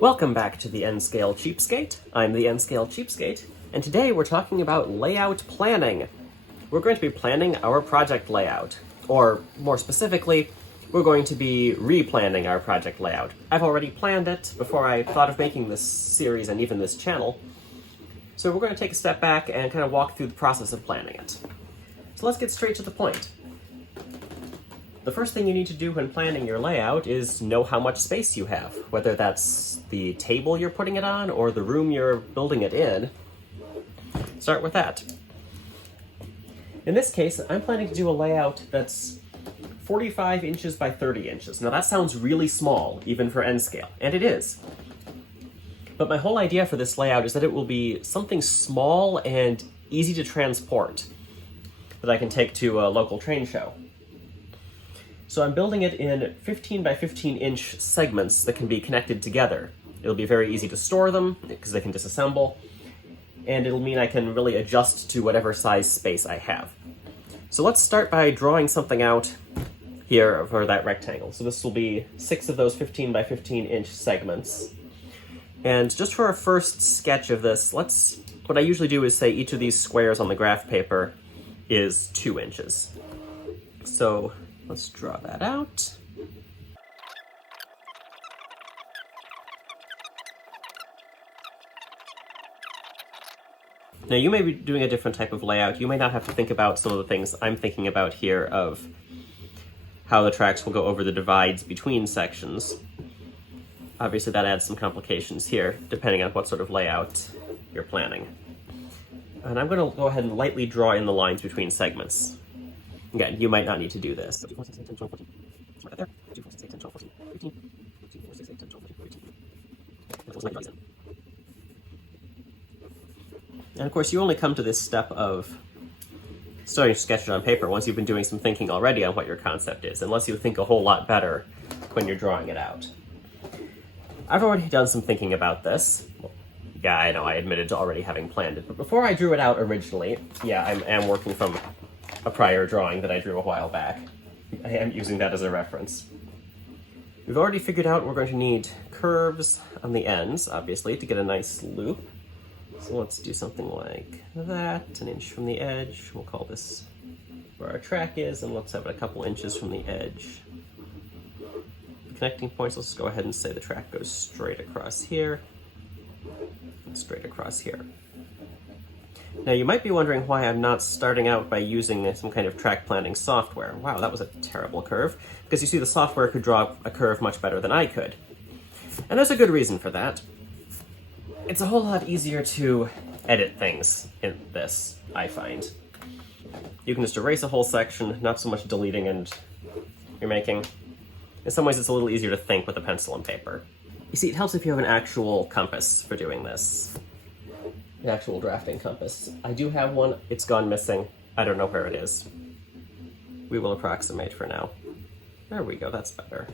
Welcome back to the N-Scale Cheapskate. I'm the N-Scale Cheapskate, and today we're talking about layout planning. We're going to be planning our project layout, or more specifically, we're going to be replanning our project layout. I've already planned it before I thought of making this series and even this channel, so we're going to take a step back and kind of walk through the process of planning it. So let's get straight to the point. The first thing you need to do when planning your layout is know how much space you have, whether that's the table you're putting it on or the room you're building it in. Start with that. In this case, I'm planning to do a layout that's 45 inches by 30 inches. Now that sounds really small, even for N-scale, and it is. But my whole idea for this layout is that it will be something small and easy to transport that I can take to a local train show. So I'm building it in 15 by 15 inch segments that can be connected together. It'll be very easy to store them because they can disassemble, and it'll mean I can really adjust to whatever size space I have. So let's start by drawing something out here for that rectangle. So this will be 6 of those 15 by 15 inch segments. And just for a first sketch of this, what I usually do is say each of these squares on the graph paper is 2 inches. So let's draw that out. Now you may be doing a different type of layout. You may not have to think about some of the things I'm thinking about here of how the tracks will go over the divides between sections. Obviously that adds some complications here, depending on what sort of layout you're planning. And I'm going to go ahead and lightly draw in the lines between segments. Again, you might not need to do this. And of course, you only come to this step of starting to sketch it on paper once you've been doing some thinking already on what your concept is, unless you think a whole lot better when you're drawing it out. I've already done some thinking about this. Yeah, I know, I admitted to already having planned it, but before I drew it out originally, yeah, I am working from a prior drawing that I drew a while back. I am using that as a reference. We've already figured out we're going to need curves on the ends, obviously, to get a nice loop. So let's do something like that, an inch from the edge. We'll call this where our track is, and let's have it a couple inches from the edge. The connecting points, let's go ahead and say the track goes straight across here, and straight across here. Now you might be wondering why I'm not starting out by using some kind of track planning software. Wow, that was a terrible curve. Because you see, the software could draw a curve much better than I could. And there's a good reason for that. It's a whole lot easier to edit things in this, I find. You can just erase a whole section, not so much deleting and you're making. In some ways it's a little easier to think with a pencil and paper. You see, it helps if you have an actual compass for doing this. An actual drafting compass. I do have one, it's gone missing. I don't know where it is. We will approximate for now. There we go, that's better.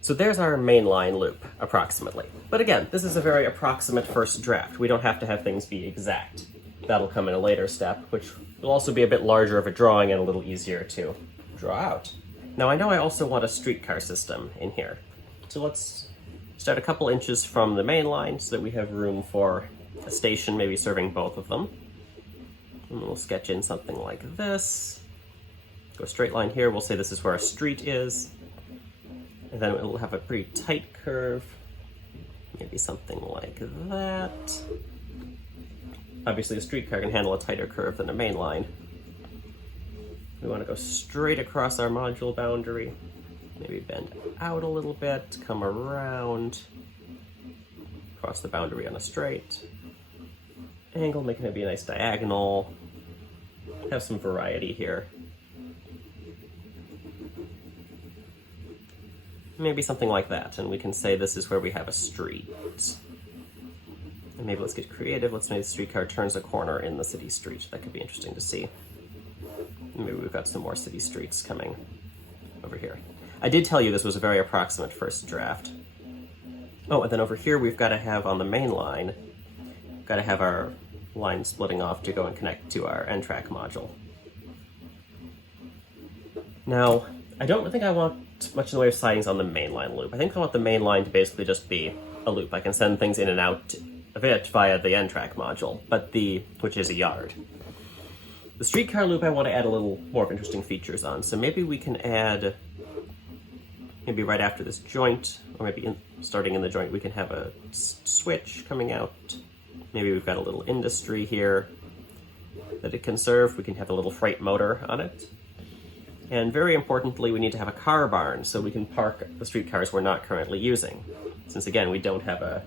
So there's our main line loop, approximately. But again, this is a very approximate first draft. We don't have to have things be exact. That'll come in a later step, which will also be a bit larger of a drawing and a little easier to draw out. Now I know I also want a streetcar system in here. So let's start a couple inches from the main line so that we have room for a station, maybe serving both of them. And we'll sketch in something like this. Go straight line here, we'll say this is where a street is. And then it will have a pretty tight curve, maybe something like that. Obviously a streetcar can handle a tighter curve than a main line. We want to go straight across our module boundary. Maybe bend out a little bit, come around, cross the boundary on a straight angle, make maybe a nice diagonal, have some variety here. Maybe something like that, and we can say this is where we have a street. And maybe let's get creative, let's make the streetcar turns a corner in the city street. That could be interesting to see. Maybe we've got some more city streets coming over here. I did tell you this was a very approximate first draft. Oh, and then over here we've got to have on the main line, got to have our line splitting off to go and connect to our N-track module. Now, I don't think I want much in the way of sidings on the mainline loop. I think I want the main line to basically just be a loop. I can send things in and out of it via the N-track module, which is a yard. The streetcar loop I want to add a little more of interesting features on, so maybe we can add, maybe right after this joint, or maybe starting in the joint, we can have a switch coming out. Maybe we've got a little industry here that it can serve. We can have a little freight motor on it. And very importantly, we need to have a car barn so we can park the streetcars we're not currently using. Since again, we don't have a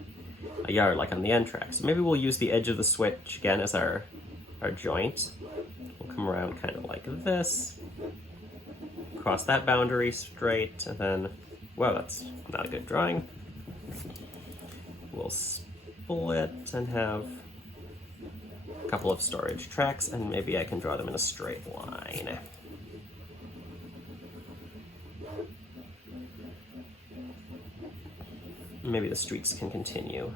yard like on the N-track. So maybe we'll use the edge of the switch again as our joint. We'll come around kind of like this, cross that boundary straight, and then, well, that's not a good drawing. We'll split and have a couple of storage tracks, and maybe I can draw them in a straight line. Maybe the streets can continue.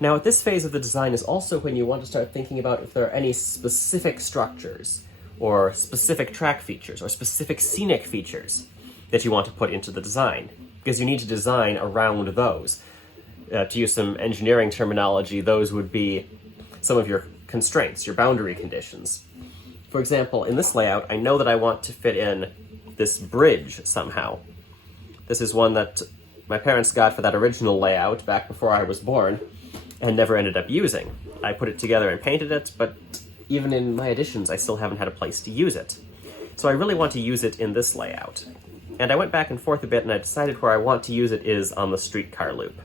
Now, at this phase of the design is also when you want to start thinking about if there are any specific structures or specific track features or specific scenic features that you want to put into the design, because you need to design around those. To use some engineering terminology, those would be some of your constraints, your boundary conditions. For example, in this layout, I know that I want to fit in this bridge somehow. This is one that my parents got for that original layout back before I was born and never ended up using. I put it together and painted it, but even in my additions, I still haven't had a place to use it. So I really want to use it in this layout. And I went back and forth a bit, and I decided where I want to use it is on the streetcar loop.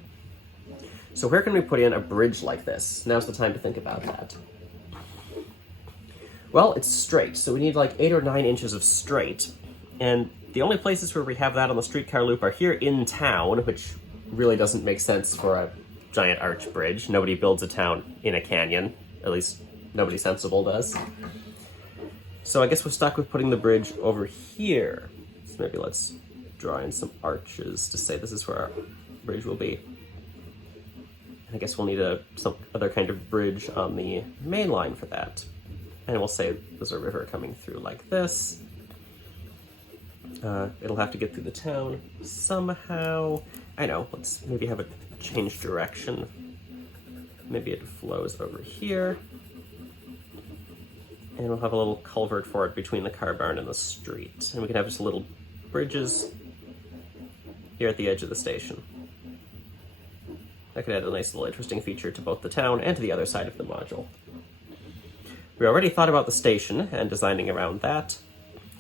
So where can we put in a bridge like this? Now's the time to think about that. Well, it's straight, so we need like 8 or 9 inches of straight. And the only places where we have that on the streetcar loop are here in town, which really doesn't make sense for a giant arch bridge. Nobody builds a town in a canyon, at least nobody sensible does. So I guess we're stuck with putting the bridge over here. So maybe let's draw in some arches to say this is where our bridge will be. I guess we'll need some other kind of bridge on the main line for that. And we'll say there's a river coming through like this. It'll have to get through the town somehow. I know, let's maybe have it change direction. Maybe it flows over here. And we'll have a little culvert for it between the car barn and the street. And we can have just little bridges here at the edge of the station. That could add a nice little interesting feature to both the town and to the other side of the module. We already thought about the station and designing around that.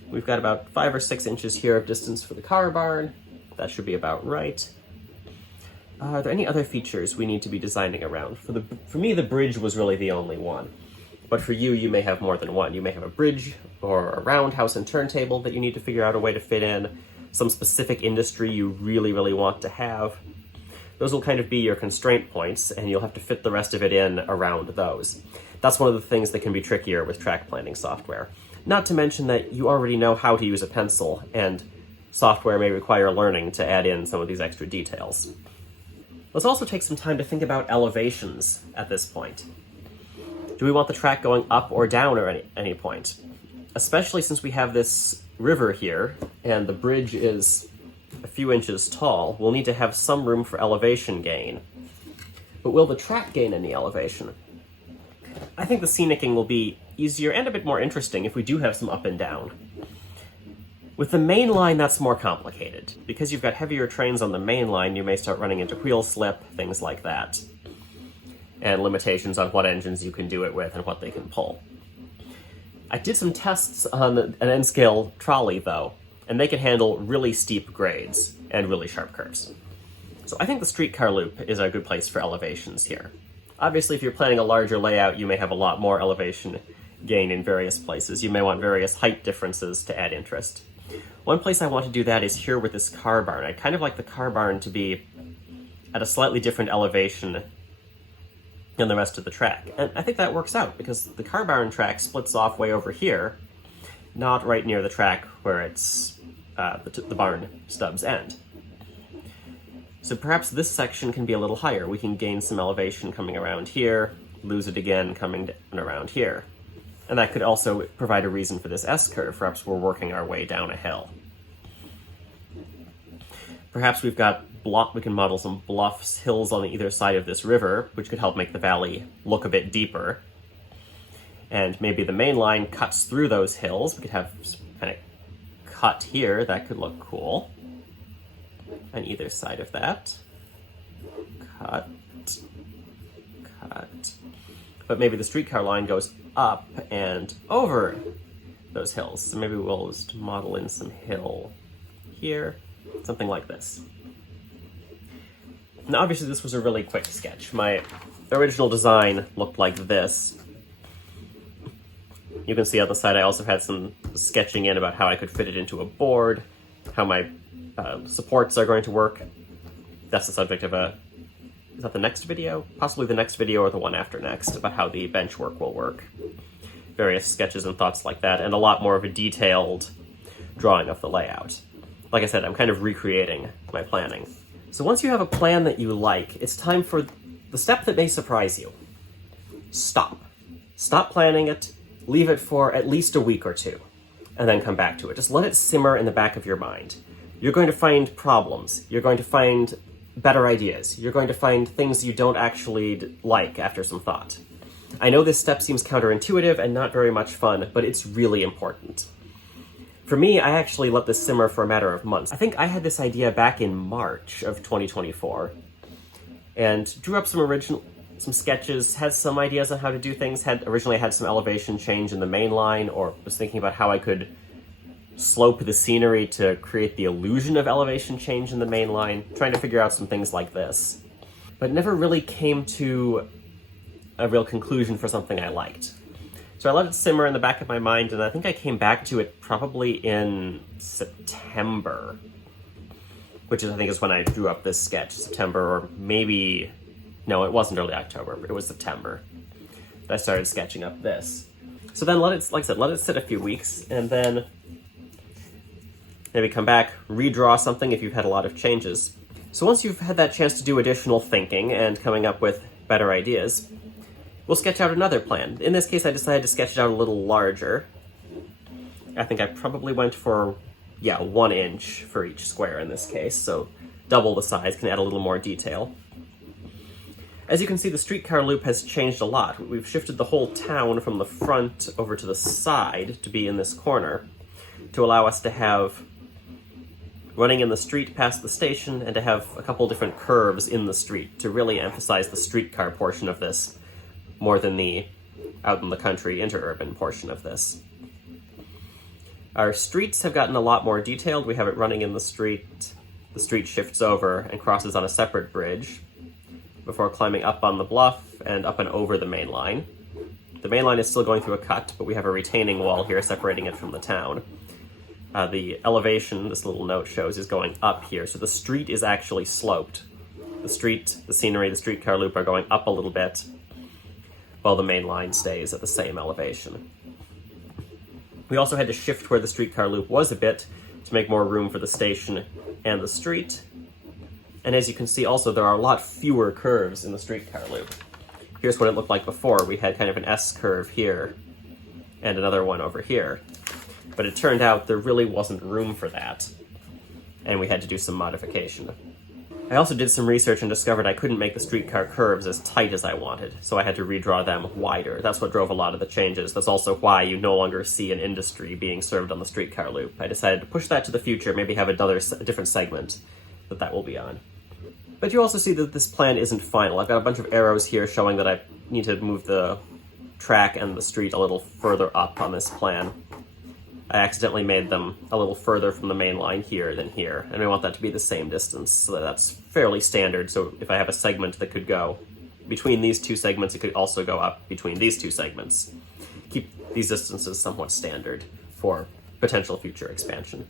We've got about 5 or 6 inches here of distance for the car barn. That should be about right. Are there any other features we need to be designing around? For me, the bridge was really the only one. But for you, you may have more than one. You may have a bridge or a roundhouse and turntable that you need to figure out a way to fit in, some specific industry you really, really want to have. Those will kind of be your constraint points, and you'll have to fit the rest of it in around those. That's one of the things that can be trickier with track planning software. Not to mention that you already know how to use a pencil, and software may require learning to add in some of these extra details. Let's also take some time to think about elevations at this point. Do we want the track going up or down at any point? Especially since we have this river here, and the bridge is a few inches tall, we'll need to have some room for elevation gain. But will the track gain any elevation? I think the scenicking will be easier and a bit more interesting if we do have some up and down. With the main line, that's more complicated. Because you've got heavier trains on the main line, you may start running into wheel slip, things like that, and limitations on what engines you can do it with and what they can pull. I did some tests on an N-scale trolley, though, and they can handle really steep grades and really sharp curves. So I think the streetcar loop is a good place for elevations here. Obviously, if you're planning a larger layout, you may have a lot more elevation gain in various places. You may want various height differences to add interest. One place I want to do that is here with this car barn. I'd kind of like the car barn to be at a slightly different elevation than the rest of the track. And I think that works out because the car barn track splits off way over here, not right near the track where it's the barn stubs end. So perhaps this section can be a little higher. We can gain some elevation coming around here, lose it again coming down around here. And that could also provide a reason for this S-curve. Perhaps we're working our way down a hill. Perhaps we've got we can model some bluffs, hills on either side of this river, which could help make the valley look a bit deeper. And maybe the main line cuts through those hills. We could have some kind of cut here. That could look cool. On either side of that. Cut. Cut. But maybe the streetcar line goes up and over those hills. So maybe we'll just model in some hill here. Something like this. Now, obviously, this was a really quick sketch. My original design looked like this. You can see on the side I also had some sketching in about how I could fit it into a board, how my supports are going to work. That's the subject of is that the next video? Possibly the next video or the one after next, about how the bench work will work. Various sketches and thoughts like that, and a lot more of a detailed drawing of the layout. Like I said, I'm kind of recreating my planning. So once you have a plan that you like, it's time for the step that may surprise you. Stop. Stop planning it, leave it for at least a week or two, and then come back to it. Just let it simmer in the back of your mind. You're going to find problems. You're going to find better ideas. You're going to find things you don't actually like after some thought. I know this step seems counterintuitive and not very much fun, but it's really important. For me, I actually let this simmer for a matter of months. I think I had this idea back in March of 2024 and drew up some sketches, had some ideas on how to do things, originally had some elevation change in the main line, or was thinking about how I could slope the scenery to create the illusion of elevation change in the main line, trying to figure out some things like this. But never really came to a real conclusion for something I liked. So I let it simmer in the back of my mind, and I think I came back to it probably in September, which I think is when I drew up this sketch, September, or maybe, no, it wasn't early October, it was September that I started sketching up this. So then let it, like I said, let it sit a few weeks, and then maybe come back, redraw something if you've had a lot of changes. So once you've had that chance to do additional thinking and coming up with better ideas, we'll sketch out another plan. In this case, I decided to sketch it out a little larger. I think I probably went for, 1 inch for each square in this case, so double the size, can add a little more detail. As you can see, the streetcar loop has changed a lot. We've shifted the whole town from the front over to the side to be in this corner, to allow us to have running in the street past the station and to have a couple different curves in the street to really emphasize the streetcar portion of this more than the out in the country interurban portion of this. Our streets have gotten a lot more detailed. We have it running in the street shifts over and crosses on a separate bridge before climbing up on the bluff and up and over the main line. The main line is still going through a cut, but we have a retaining wall here separating it from the town. The elevation, this little note shows, is going up here, so the street is actually sloped. The street, the scenery, the streetcar loop are going up a little bit, while the main line stays at the same elevation. We also had to shift where the streetcar loop was a bit to make more room for the station and the street. And as you can see also, there are a lot fewer curves in the streetcar loop. Here's what it looked like before. We had kind of an S curve here and another one over here. But it turned out there really wasn't room for that, and we had to do some modification. I also did some research and discovered I couldn't make the streetcar curves as tight as I wanted, so I had to redraw them wider. That's what drove a lot of the changes. That's also why you no longer see an industry being served on the streetcar loop. I decided to push that to the future, maybe have a different segment that will be on. But you also see that this plan isn't final. I've got a bunch of arrows here showing that I need to move the track and the street a little further up on this plan. I accidentally made them a little further from the main line here than here, and I want that to be the same distance, so that's fairly standard. So if I have a segment that could go between these two segments, it could also go up between these two segments. Keep these distances somewhat standard for potential future expansion.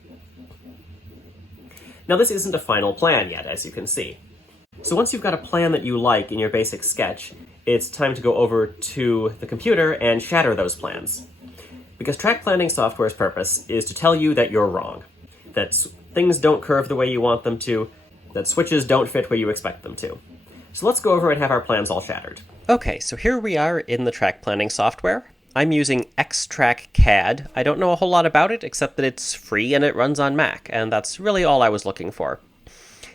Now this isn't a final plan yet, as you can see. So once you've got a plan that you like in your basic sketch, it's time to go over to the computer and shatter those plans. Because track planning software's purpose is to tell you that you're wrong, that things don't curve the way you want them to, that switches don't fit where you expect them to. So let's go over and have our plans all shattered. Okay, so here we are in the track planning software. I'm using Xtrack CAD. I don't know a whole lot about it, except that it's free and it runs on Mac, and that's really all I was looking for.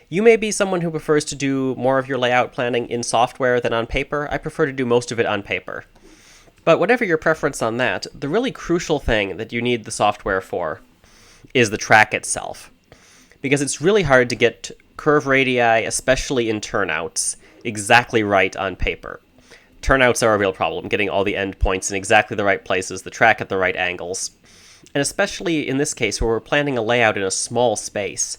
You may be someone who prefers to do more of your layout planning in software than on paper. I prefer to do most of it on paper. But whatever your preference on that, the really crucial thing that you need the software for is the track itself. Because it's really hard to get curve radii, especially in turnouts, exactly right on paper. Turnouts are a real problem, getting all the endpoints in exactly the right places, the track at the right angles. And especially in this case where we're planning a layout in a small space,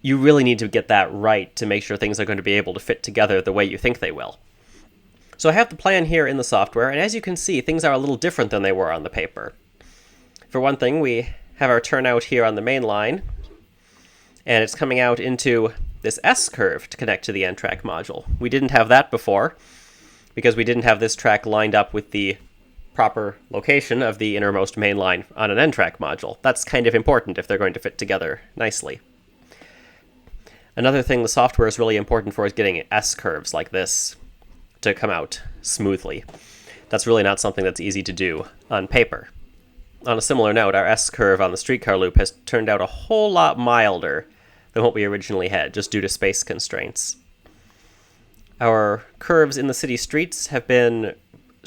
you really need to get that right to make sure things are going to be able to fit together the way you think they will. So I have the plan here in the software, and as you can see, things are a little different than they were on the paper. For one thing, we have our turnout here on the main line, and it's coming out into this S-curve to connect to the N-track module. We didn't have that before, because we didn't have this track lined up with the proper location of the innermost main line on an N-track module. That's kind of important if they're going to fit together nicely. Another thing the software is really important for is getting S-curves like this to come out smoothly. That's really not something that's easy to do on paper. On a similar note, our S-curve on the streetcar loop has turned out a whole lot milder than what we originally had, just due to space constraints. Our curves in the city streets have been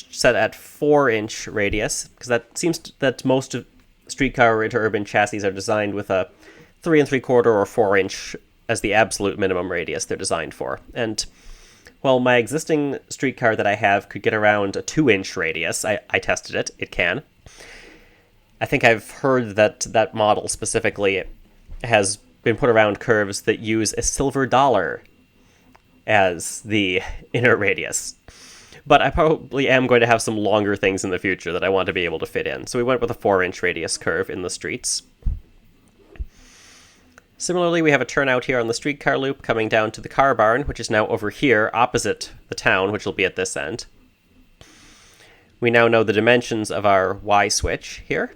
set at 4-inch radius, because that seems that most of streetcar interurban chassis are designed with a 3 3/4 or 4-inch as the absolute minimum radius they're designed for. And well, my existing streetcar that I have could get around a 2-inch radius. I tested it. It can. I think I've heard that that model specifically has been put around curves that use a silver dollar as the inner radius. But I probably am going to have some longer things in the future that I want to be able to fit in. So we went with a 4-inch radius curve in the streets. Similarly, we have a turnout here on the streetcar loop coming down to the car barn, which is now over here opposite the town, which will be at this end. We now know the dimensions of our Y switch here.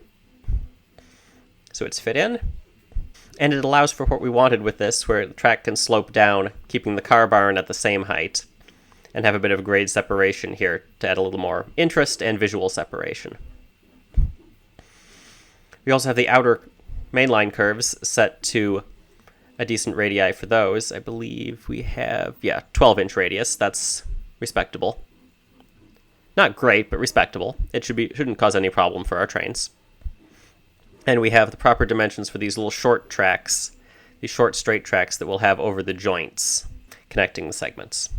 So it's fit in. And it allows for what we wanted with this, where the track can slope down, keeping the car barn at the same height, and have a bit of grade separation here to add a little more interest and visual separation. We also have the outer mainline curves set to a decent radii for those. I believe we have, 12-inch radius. That's respectable. Not great, but respectable. It shouldn't cause any problem for our trains. And we have the proper dimensions for these little short tracks, these short straight tracks that we'll have over the joints connecting the segments.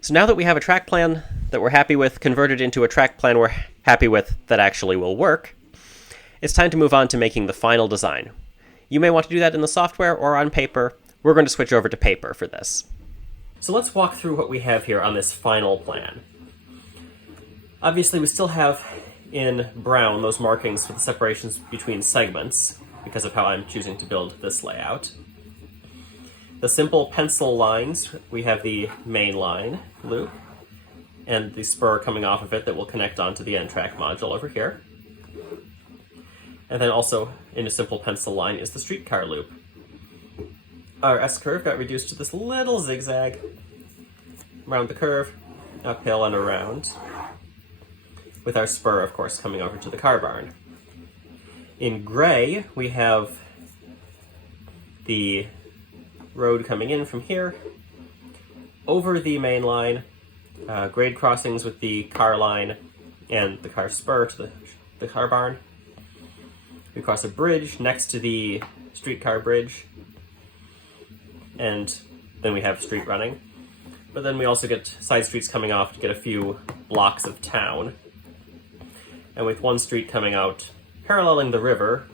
So now that we have a track plan that we're happy with, converted into a track plan we're happy with that actually will work, it's time to move on to making the final design. You may want to do that in the software or on paper. We're going to switch over to paper for this. So let's walk through what we have here on this final plan. Obviously, we still have in brown those markings for the separations between segments, because of how I'm choosing to build this layout. The simple pencil lines, we have the main line loop, and the spur coming off of it that will connect onto the N-track module over here. And then also, in a simple pencil line, is the streetcar loop. Our S-curve got reduced to this little zigzag around the curve, uphill and around, with our spur, of course, coming over to the car barn. In gray, we have the road coming in from here, over the main line, grade crossings with the car line and the car spur to the car barn. We cross a bridge next to the streetcar bridge, and then we have street running. But then we also get side streets coming off to get a few blocks of town. And with one street coming out paralleling the river,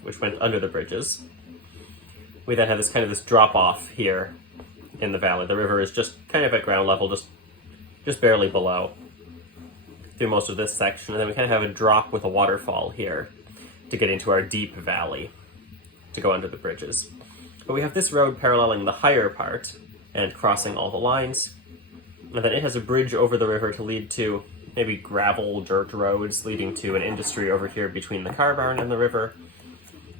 which went under the bridges, we then have this drop off here in the valley. The river is just kind of at ground level, just barely below through most of this section. And then we kind of have a drop with a waterfall here to get into our deep valley to go under the bridges. But we have this road paralleling the higher part and crossing all the lines. And then it has a bridge over the river to lead to maybe gravel, dirt roads leading to an industry over here between the car barn and the river,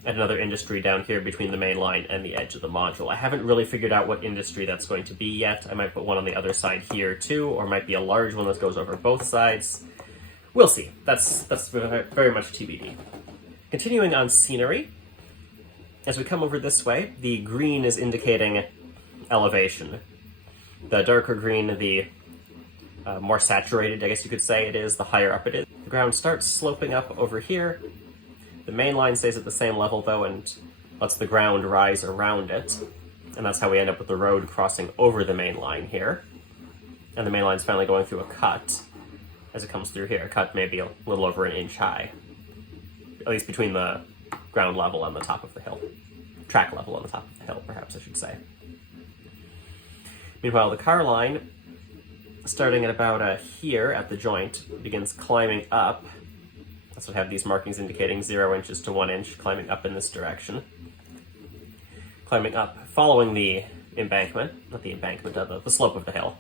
and another industry down here between the main line and the edge of the module. I haven't really figured out what industry that's going to be yet. I might put one on the other side here too, or might be a large one that goes over both sides. We'll see. That's very much TBD. Continuing on scenery, as we come over this way, the green is indicating elevation. The darker green, the more saturated, I guess you could say it is, the higher up it is. The ground starts sloping up over here. The main line stays at the same level though and lets the ground rise around it. And that's how we end up with the road crossing over the main line here. And the main line's finally going through a cut as it comes through here. A cut maybe a little over 1 inch high. At least between the ground level and the top of the hill. Track level on the top of the hill, perhaps I should say. Meanwhile, the car line, starting at about here at the joint, begins climbing up. That's what I have these markings indicating, 0 inches to 1 inch, climbing up in this direction. Climbing up, following the embankment, not the embankment, the slope of the hill.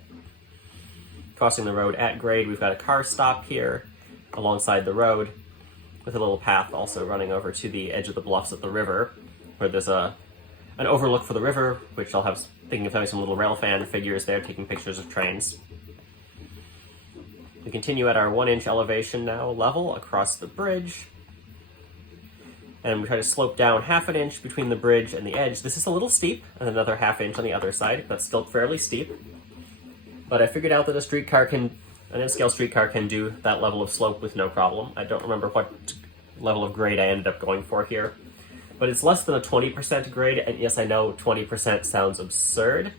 Crossing the road at grade, we've got a car stop here alongside the road, with a little path also running over to the edge of the bluffs at the river, where there's an overlook for the river, which I'll have, thinking of having some little railfan figures there taking pictures of trains. We continue at our 1 inch elevation now level across the bridge, and we try to slope down 1/2 inch between the bridge and the edge. This is a little steep, and another 1/2 inch on the other side. That's still fairly steep, but I figured out that an N-scale streetcar can do that level of slope with no problem. I don't remember what level of grade I ended up going for here, but it's less than a 20% grade, and yes, I know 20% sounds absurd,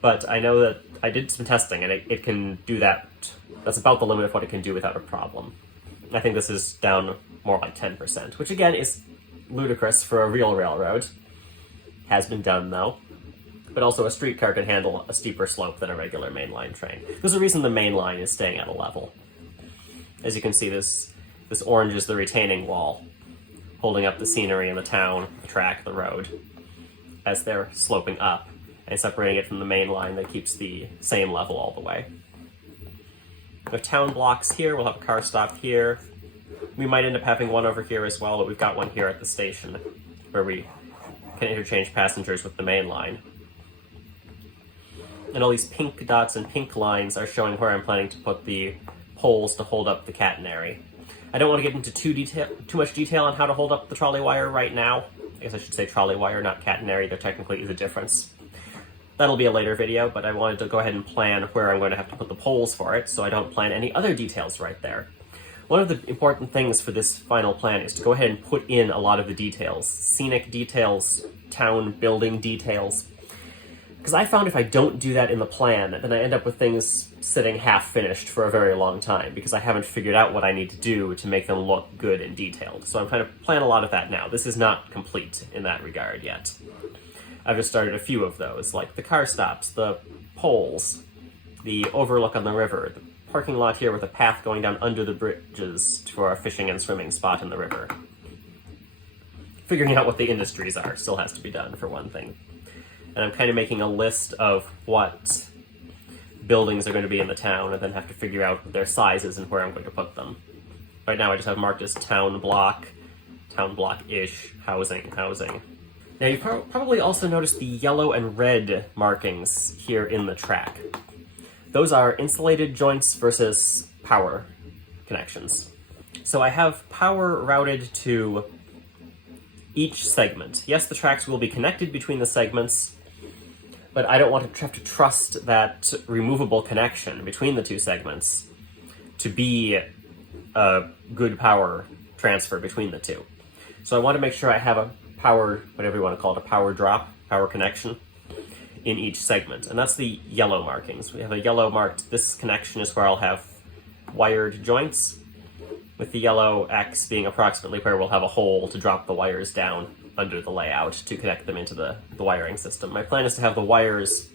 but I know that I did some testing, and it can do that. That's about the limit of what it can do without a problem. I think this is down more like 10%, which again is ludicrous for a real railroad. Has been done though. But also a streetcar can handle a steeper slope than a regular mainline train. There's a reason the main line is staying at a level. As you can see, this orange is the retaining wall, holding up the scenery in the town, the track, the road, as they're sloping up, and separating it from the main line that keeps the same level all the way. We have town blocks here, we'll have a car stop here. We might end up having one over here as well, but we've got one here at the station, where we can interchange passengers with the main line. And all these pink dots and pink lines are showing where I'm planning to put the poles to hold up the catenary. I don't want to get into too much detail on how to hold up the trolley wire right now. I guess I should say trolley wire, not catenary. There technically is a difference. That'll be a later video, but I wanted to go ahead and plan where I'm going to have to put the poles for it, so I don't plan any other details right there. One of the important things for this final plan is to go ahead and put in a lot of the details. Scenic details, town building details. Because I found if I don't do that in the plan, then I end up with things sitting half-finished for a very long time, because I haven't figured out what I need to do to make them look good and detailed. So I'm trying to plan a lot of that now. This is not complete in that regard yet. I've just started a few of those, like the car stops, the poles, the overlook on the river, the parking lot here with a path going down under the bridges for a fishing and swimming spot in the river. Figuring out what the industries are still has to be done, for one thing. And I'm kind of making a list of what buildings are going to be in the town, and then have to figure out their sizes and where I'm going to put them. Right now I just have marked as town block-ish, housing. Now you've probably also noticed the yellow and red markings here in the track. Those are insulated joints versus power connections. So I have power routed to each segment. Yes, the tracks will be connected between the segments, but I don't want to have to trust that removable connection between the two segments to be a good power transfer between the two. So I want to make sure I have a power, whatever you want to call it, a power drop, power connection in each segment. And that's the yellow markings. We have a yellow marked, this connection is where I'll have wired joints, with the yellow X being approximately where we'll have a hole to drop the wires down under the layout to connect them into the wiring system. My plan is to have the wires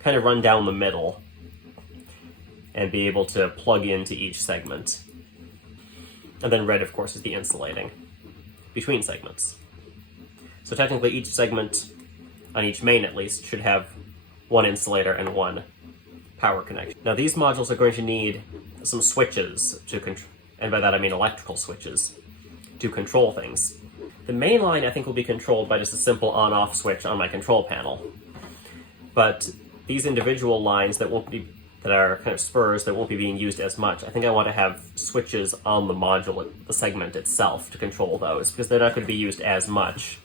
kind of run down the middle and be able to plug into each segment. And then red, of course, is the insulating between segments. So technically each segment, on each main at least, should have one insulator and one power connection. Now these modules are going to need some switches to control, and by that I mean electrical switches, to control things. The main line I think will be controlled by just a simple on-off switch on my control panel. But these individual lines that that are kind of spurs that won't be being used as much. I think I want to have switches on the module, the segment itself, to control those, because they're not going to be used as much.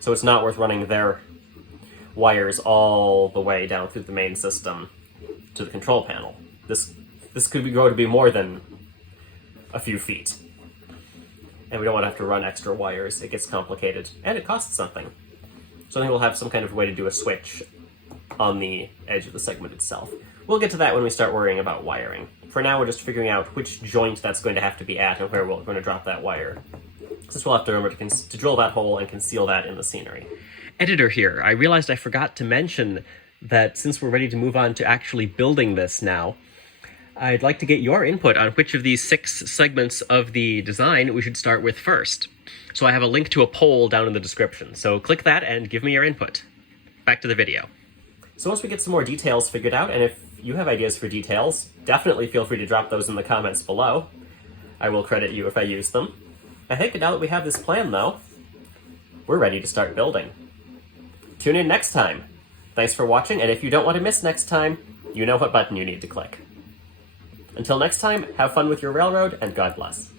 So it's not worth running their wires all the way down through the main system to the control panel. This could grow to be more than a few feet. And we don't want to have to run extra wires. It gets complicated, and it costs something. So I think we'll have some kind of way to do a switch on the edge of the segment itself. We'll get to that when we start worrying about wiring. For now, we're just figuring out which joint that's going to have to be at and where we're going to drop that wire. Since we'll have to remember to drill that hole and conceal that in the scenery. Editor here, I realized I forgot to mention that since we're ready to move on to actually building this now, I'd like to get your input on which of these 6 segments of the design we should start with first. So I have a link to a poll down in the description, so click that and give me your input. Back to the video. So once we get some more details figured out, and if you have ideas for details, definitely feel free to drop those in the comments below. I will credit you if I use them. I think now that we have this plan, though, we're ready to start building. Tune in next time. Thanks for watching, and if you don't want to miss next time, you know what button you need to click. Until next time, have fun with your railroad, and God bless.